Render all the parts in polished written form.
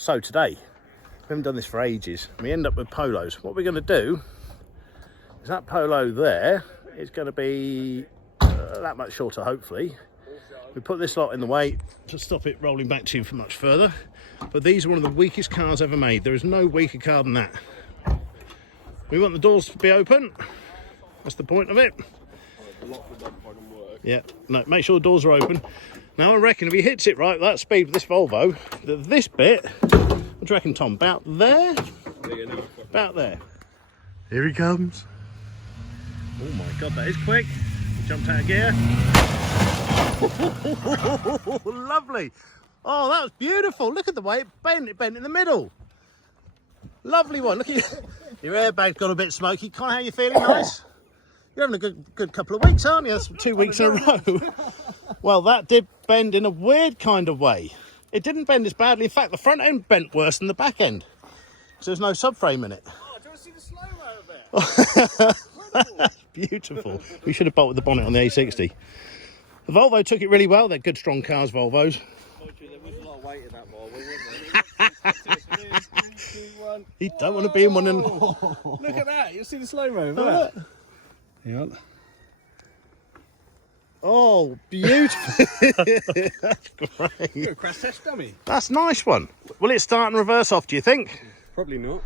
So today, we haven't done this for ages, we end up with polos. What we're going to do is that polo there is going to be that much shorter, hopefully. We put this lot in the way to stop it rolling back to you for much further. But these are one of the weakest cars ever made. There is no weaker car than that. We want the doors to be open. That's the point of it. Yeah, no, make sure the doors are open. Now I reckon if he hits it right at that speed with this Volvo, that this bit, what do you reckon, Tom? About there? About there. Here he comes. Oh my God, that is quick. He jumped out of gear. Lovely. Oh, that was beautiful. Look at the way it bent in the middle. Lovely one. Look at your airbag's got a bit smoky. Con, how are you feeling? Nice? You're having a good couple of weeks, aren't you? That's 2 weeks in a row. Well, that did bend in a weird kind of way. It didn't bend as badly. In fact, the front end bent worse than the back end. So there's no subframe in it. Oh, do you want to see the slow-mo of it? Beautiful. We should have bolted the bonnet on the A60. The Volvo took it really well. They're good, strong cars, Volvos. There was a lot of weight in that Volvo, wasn't there? 3, 2, 1. You don't want to be in one and... Look at that. You'll see the slow-mo of that. Yeah. Oh, beautiful. That's great. You're a crash test dummy. That's a nice one. Will it start and reverse off, do you think? Probably not.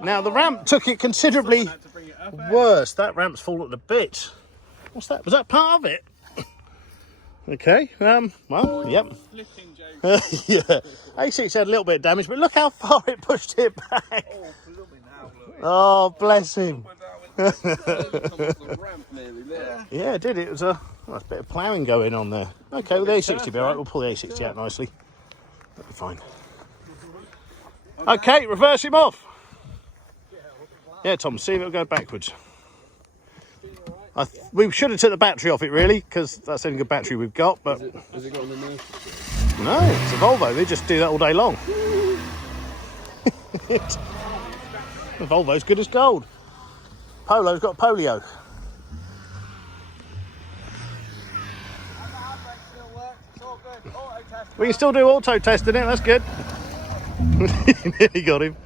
Now the ramp took it considerably worse. That ramp's fallen to bits. What's that? Was that part of it? Okay. Well, yep. Yeah. A6 had a little bit of damage, but look how far it pushed it back. Oh, bless him. Yeah, it did. It was a bit of ploughing going on there. Okay, well the A60 will be all right. We'll pull the A60 out nicely. That'll be fine. Okay, reverse him off. Yeah, Tom, see if it'll go backwards. We should have took the battery off it, really, because that's the only good battery we've got. But has it got an immersion? No, it's a Volvo. They just do that all day long. The Volvo's good as gold. Polo's got polio. We can still do auto testing it. That's good. Nearly got him.